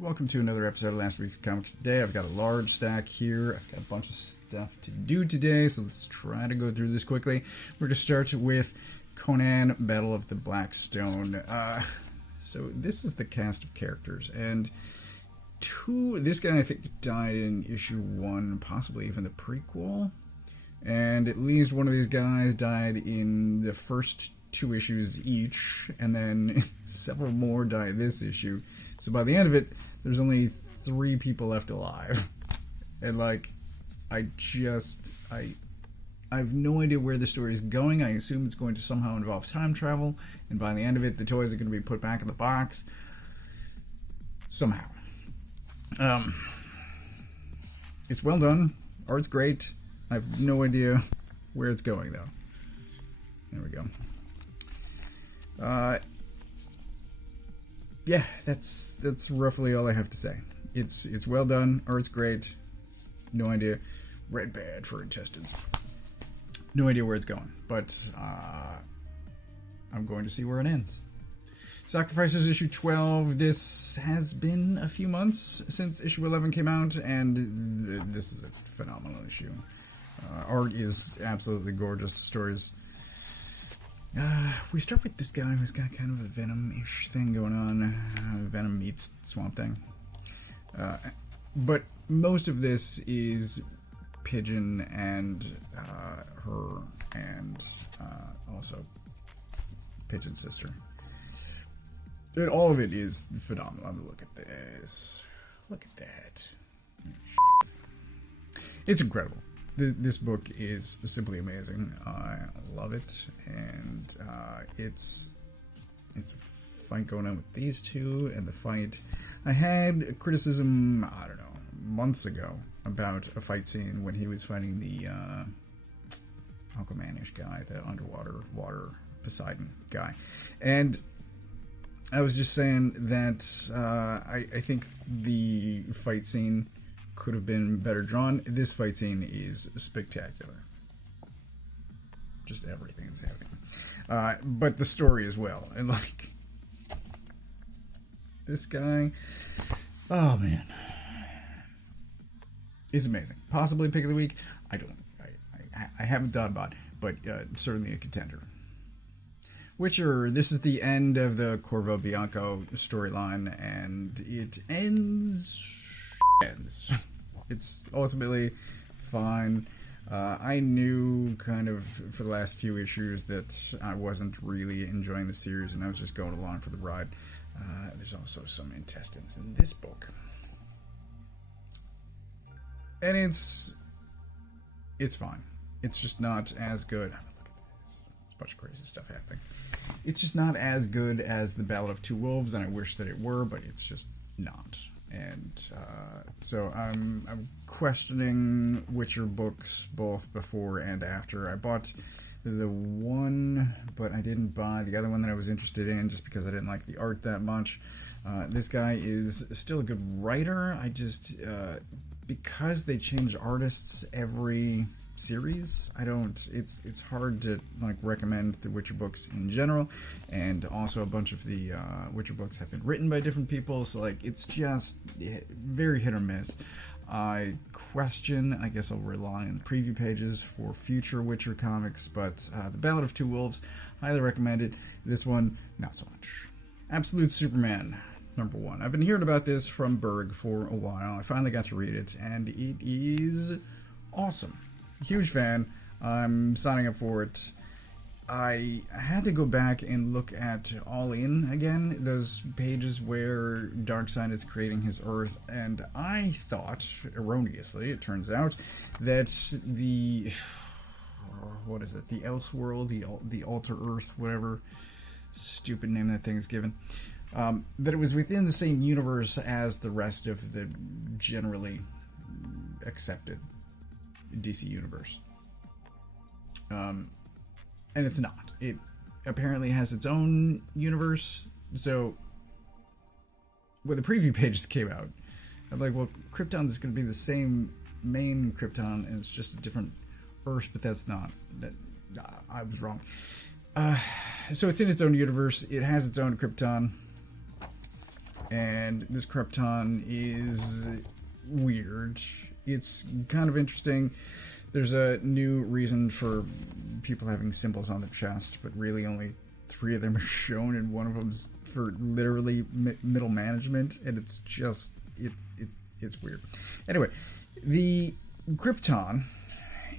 Welcome to another episode of Last Week's Comics Today. I've got a large stack here. I've got a bunch of stuff to do today, so let's try to go through this quickly. We're going to start with Conan, Battle of the Black Stone. So this is the cast of characters, and this guy I think died in issue 1, possibly even the prequel, and at least one of these guys died in the first 2 issues each, and then several more died this issue. So by the end of it, there's only 3 people left alive. And I have no idea where the story is going. I assume it's going to somehow involve time travel, and by the end of it, the toys are going to be put back in the box. Somehow. It's well done. Art's great. I have no idea where it's going, though. There we go. Yeah, that's roughly all I have to say. It's well done. Art's great. No idea. Red bad for intestines. No idea where it's going, but I'm going to see where it ends. Sacrifices issue 12. This has been a few months since issue 11 came out, and this is a phenomenal issue. Art is absolutely gorgeous. Stories. We start with this guy who's got kind of a Venom-ish thing going on. Venom meets Swamp Thing. But most of this is Pigeon and her and also Pigeon's sister. And all of it is phenomenal. I mean, look at this. Look at that. It's incredible. This book is simply amazing. I love it, and it's a fight going on with these two, and the fight. I had a criticism, I don't know, months ago about a fight scene when he was fighting the Aquaman-ish guy, the water Poseidon guy, and I was just saying that I think the fight scene could have been better drawn. This fight scene is spectacular. Just everything is happening. But the story as well. And this guy, oh man, is amazing. Possibly pick of the week. I haven't thought about it, but certainly a contender. Witcher, this is the end of the Corvo Bianco storyline, and it ends. It's ultimately fine. I knew kind of for the last few issues that I wasn't really enjoying the series, and I was just going along for the ride. There's also some intestines in this book, and it's fine. It's just not as good. I mean, look at this. There's a bunch of crazy stuff happening. It's just not as good as The Ballad of Two Wolves, and I wish that it were, but it's just not. And so I'm questioning Witcher books both before and after. I bought the one, but I didn't buy the other one that I was interested in just because I didn't like the art that much. This guy is still a good writer. I just, because they change artists every series, it's hard to recommend the Witcher books in general, and also a bunch of the Witcher books have been written by different people, so it's just very hit or miss. I guess I'll rely on the preview pages for future Witcher comics, but The Ballad of Two Wolves, highly recommended. This one, not so much. Absolute Superman #1. I've been hearing about this from Berg for a while. I finally got to read it, and it is awesome. Huge fan. I'm signing up for it. I had to go back and look at All In again, those pages where Darkseid is creating his Earth, and I thought, erroneously, it turns out, that the Elseworld, the Alter Earth, whatever stupid name that thing is given, that it was within the same universe as the rest of the generally accepted DC universe. And it's not. It apparently has its own universe. So when the preview pages came out, I'm like, well, Krypton is going to be the same main Krypton, and it's just a different Earth, but that's not. I was wrong. So it's in its own universe. It has its own Krypton. and this Krypton is weird. It's kind of interesting. There's a new reason for people having symbols on their chest, but really only 3 of them are shown, and one of them's for literally middle management, and it's just it's weird. Anyway, the Krypton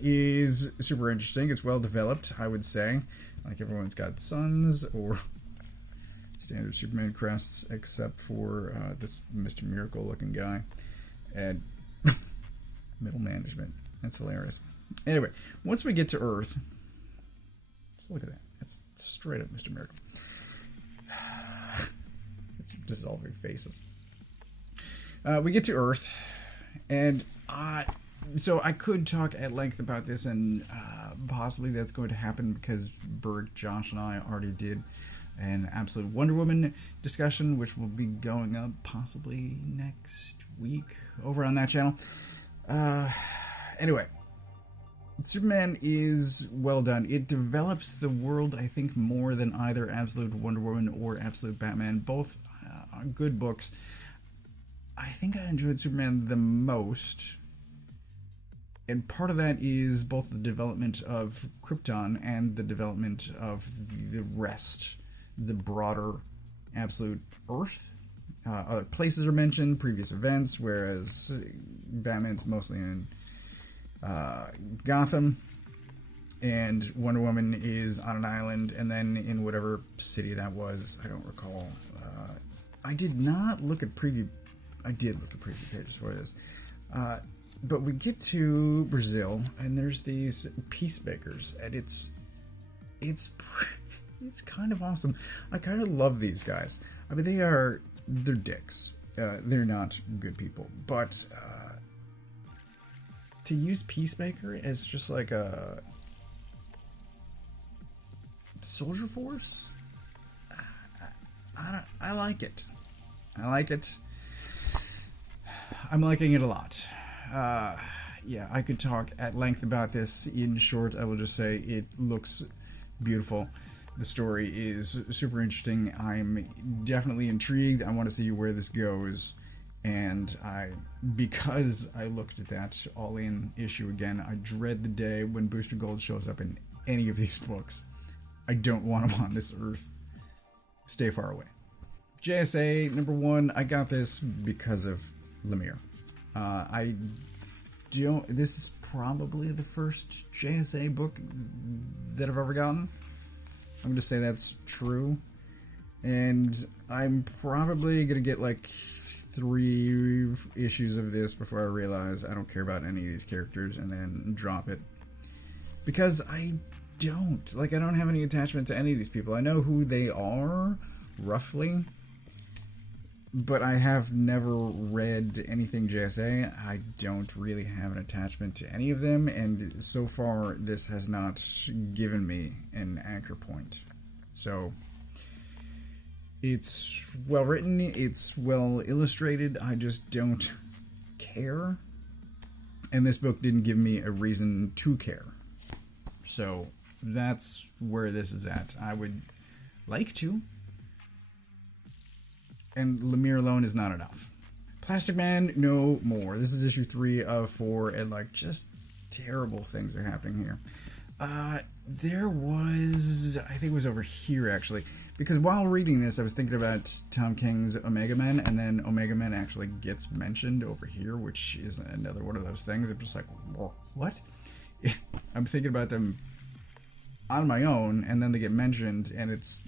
is super interesting. It's well developed, I would say. Like, everyone's got suns or standard Superman crests, except for this Mr. Miracle looking guy, and middle management. That's hilarious. Anyway, once we get to Earth, just look at that. That's straight up Mr. Miracle. It's dissolving faces. We get to Earth, and so I could talk at length about this, and possibly that's going to happen because Berg, Josh, and I already did an Absolute Wonder Woman discussion, which will be going up possibly next week over on that channel. Anyway, Superman is well done. It develops the world, I think, more than either Absolute Wonder Woman or Absolute Batman. Both are good books. I think I enjoyed Superman the most, and part of that is both the development of Krypton and the development of the rest, the broader Absolute Earth. Other places are mentioned, previous events, whereas Batman's mostly in Gotham, and Wonder Woman is on an island, and then in whatever city that was, I don't recall. I did not look at preview. I did look at preview pages for this, but we get to Brazil, and there's these peacemakers, and it's kind of awesome. I kind of love these guys. I mean, they're dicks. They're not good people, but to use Peacemaker as just like a soldier force, I like it. I like it. I'm liking it a lot. Yeah, I could talk at length about this. In short, I will just say it looks beautiful. The story is super interesting. I'm definitely intrigued. I want to see where this goes. And because I looked at that all-in issue again, I dread the day when Booster Gold shows up in any of these books. I don't want him on this Earth. Stay far away. JSA #1. I got this because of Lemire. This is probably the first JSA book that I've ever gotten. I'm going to say that's true. And I'm probably going to get like 3 issues of this before I realize I don't care about any of these characters, and then drop it. Because I don't have any attachment to any of these people. I know who they are, roughly, but I have never read anything JSA. I don't really have an attachment to any of them, and so far this has not given me an anchor point. So it's well written, it's well illustrated, I just don't care. And this book didn't give me a reason to care. So that's where this is at. I would like to. And Lemire alone is not enough. Plastic Man, no more. This is issue 3 of 4, and like just terrible things are happening here. There was, I think it was over here actually, because while reading this I was thinking about Tom King's Omega Men, and then Omega Men actually gets mentioned over here, which is another one of those things. I'm just like, what? I'm thinking about them on my own, and then they get mentioned, and it's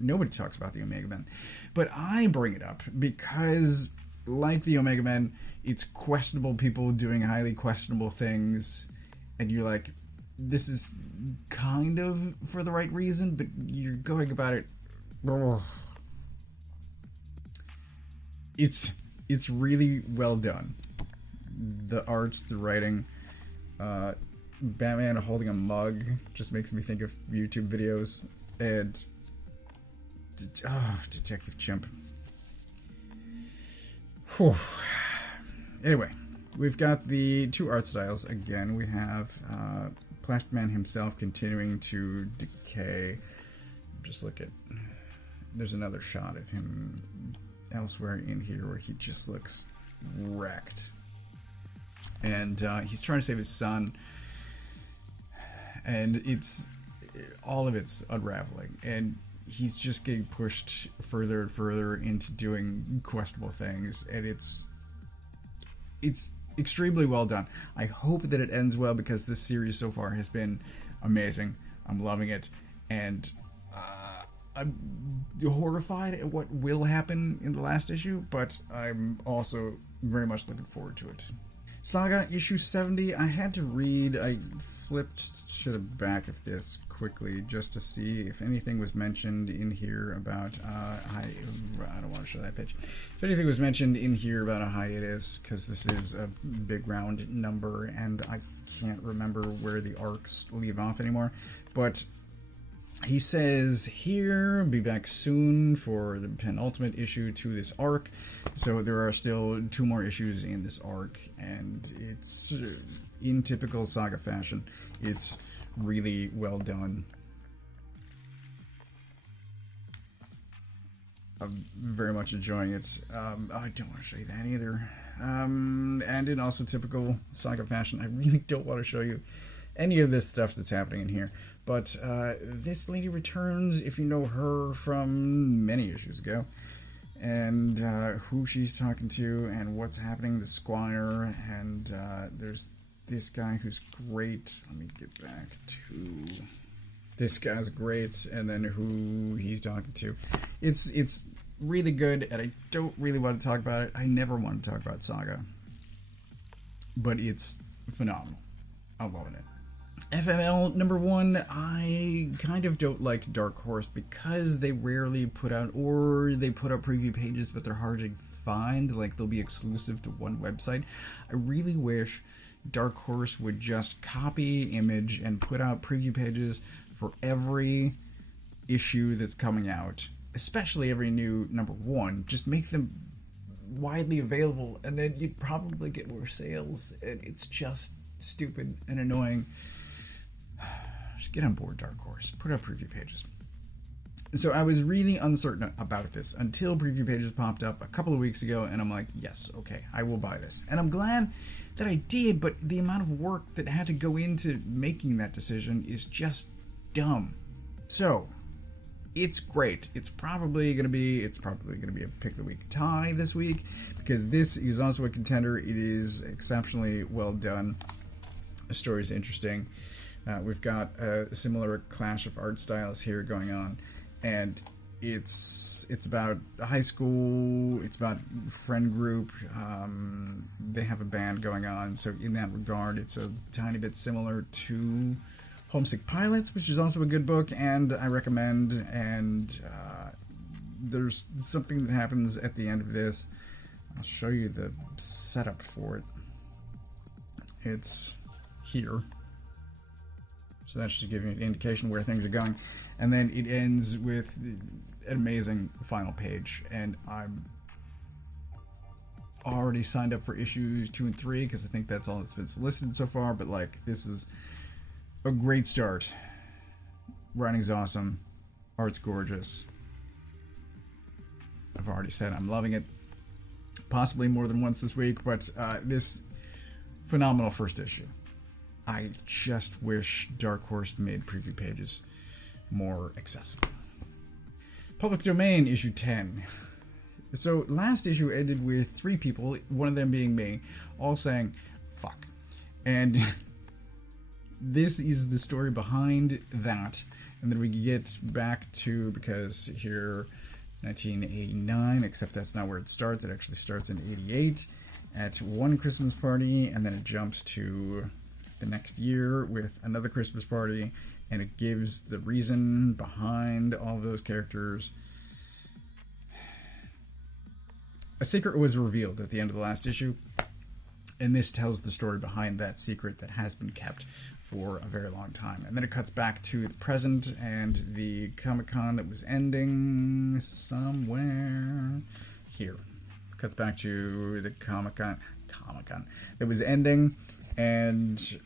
nobody talks about the Omega Men. But I bring it up because, like the Omega Men, it's questionable people doing highly questionable things, and you're like, this is kind of for the right reason, but you're going about it. It's really well done. The art, the writing, Batman holding a mug just makes me think of YouTube videos, and Detective Chimp. Whew. Anyway, we've got the 2 art styles again. We have Plastic Man himself continuing to decay. Just look at there's another shot of him elsewhere in here where he just looks wrecked. And he's trying to save his son, and all of it's unraveling, and he's just getting pushed further and further into doing questionable things, and it's extremely well done. I hope that it ends well, because this series so far has been amazing. I'm loving it, and I'm horrified at what will happen in the last issue, but I'm also very much looking forward to it. Saga issue 70, I had to read, I flipped to the back of this quickly just to see if anything was mentioned in here about, I don't want to show that page. If anything was mentioned in here about a hiatus, because this is a big round number, and I can't remember where the arcs leave off anymore, but he says here, be back soon for the penultimate issue to this arc. So there are still 2 more issues in this arc, and it's in typical Saga fashion. It's really well done. I'm very much enjoying it. I don't want to show you that either. And in also typical Saga fashion, I really don't want to show you any of this stuff that's happening in here. But this lady returns, if you know her from many issues ago, and who she's talking to and what's happening, the Squire, and there's this guy who's great. Let me get back to this guy's great, and then who he's talking to. It's really good, and I don't really want to talk about it. I never want to talk about Saga, but it's phenomenal. I'm loving it. FML number 1, I kind of don't like Dark Horse because they rarely put out, or they put out preview pages, but they're hard to find. Like, they'll be exclusive to one website. I really wish Dark Horse would just copy Image and put out preview pages for every issue that's coming out, especially every new number 1. Just make them widely available, and then you'd probably get more sales, and it's just stupid and annoying. Just get on board, Dark Horse. Put out preview pages. So I was really uncertain about this until preview pages popped up a couple of weeks ago, and I'm like, yes, okay, I will buy this. And I'm glad that I did, but the amount of work that had to go into making that decision is just dumb. So it's great. It's probably gonna be a pick of the week tie this week, because this is also a contender. It is exceptionally well done. The story is interesting. We've got a similar clash of art styles here going on, and it's about high school. It's about friend group. They have a band going on, so in that regard, it's a tiny bit similar to Homesick Pilots, which is also a good book, and I recommend. And there's something that happens at the end of this. I'll show you the setup for it. It's here. So that should give you an indication where things are going. And then it ends with an amazing final page. And I'm already signed up for issues 2 and 3, because I think that's all that's been solicited so far. But, like, this is a great start. Writing's awesome. Art's gorgeous. I've already said I'm loving it. Possibly more than once this week, but this phenomenal first issue. I just wish Dark Horse made preview pages more accessible. Public Domain, issue 10. So last issue ended with 3 people, one of them being me, all saying, fuck. And this is the story behind that. And then we get back to, because here, 1989, except that's not where it starts. It actually starts in 88 at one Christmas party, and then it jumps to the next year with another Christmas party, and it gives the reason behind all of those characters. A secret was revealed at the end of the last issue, and this tells the story behind that secret that has been kept for a very long time. And then it cuts back to the present and the Comic-Con that was ending somewhere here. Cuts back to the Comic-Con that was ending, and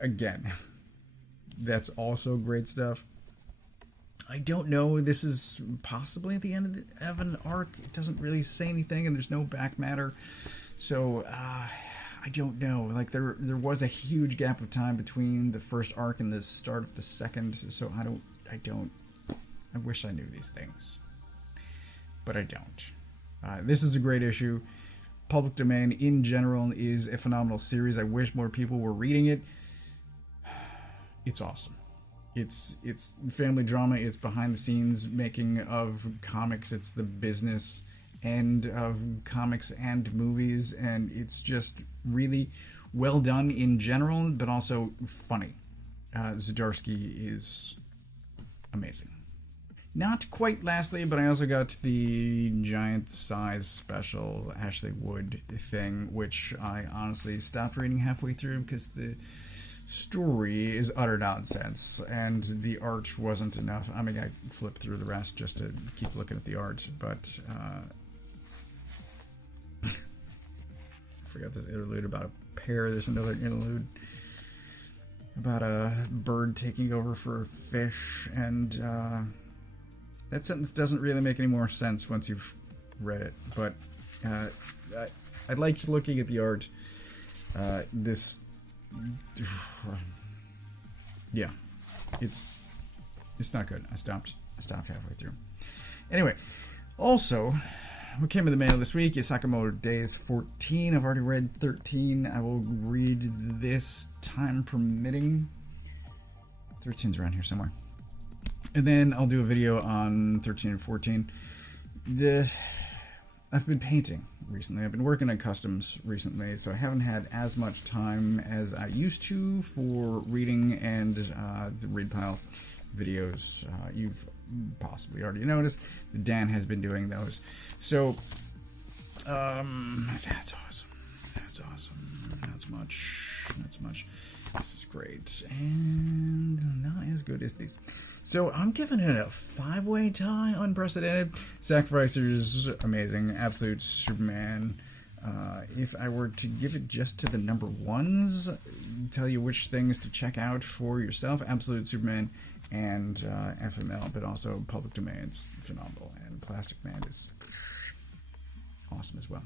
again, that's also great stuff. I don't know. This is possibly at the end of an arc. It doesn't really say anything, and there's no back matter. So, I don't know. Like, there was a huge gap of time between the first arc and the start of the second, so I wish I knew these things. But I don't. This is a great issue. Public Domain, in general, is a phenomenal series. I wish more people were reading it. It's awesome. It's family drama. It's behind the scenes making of comics. It's the business end of comics and movies, and it's just really well done in general, but also funny. Zdarsky is amazing. Not quite lastly, but I also got the giant Syze special Ashley Wood thing, which I honestly stopped reading halfway through because the story is utter nonsense and the art wasn't enough. I mean, I flipped through the rest just to keep looking at the art, but I forgot this interlude about a pear. There's another interlude about a bird taking over for a fish, and that sentence doesn't really make any more sense once you've read it, but I liked looking at the art. Yeah, it's not good. I stopped halfway through. Anyway, also, what came in the mail this week is Sakamoto Days 14. I've already read 13. I will read this time permitting. 13's around here somewhere. And then I'll do a video on 13 and 14. I've been painting recently. I've been working on customs recently, so I haven't had as much time as I used to for reading and the read pile videos. You've possibly already noticed that Dan has been doing those. So, that's awesome. That's awesome. That's much. This is great. And not as good as these. So I'm giving it a 5-way tie, unprecedented. Sacrificers, amazing. Absolute Superman. If I were to give it just to the number ones, tell you which things to check out for yourself, Absolute Superman and FML, but also Public Domain, it's phenomenal. And Plastic Man is awesome as well.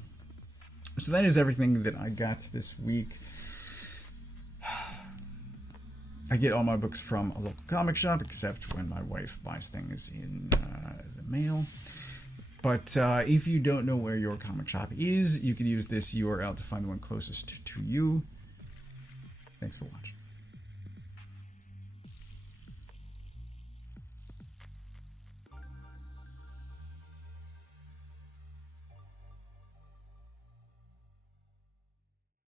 So that is everything that I got this week. I get all my books from a local comic shop, except when my wife buys things in the mail. But if you don't know where your comic shop is, you can use this URL to find the one closest to you. Thanks for watching.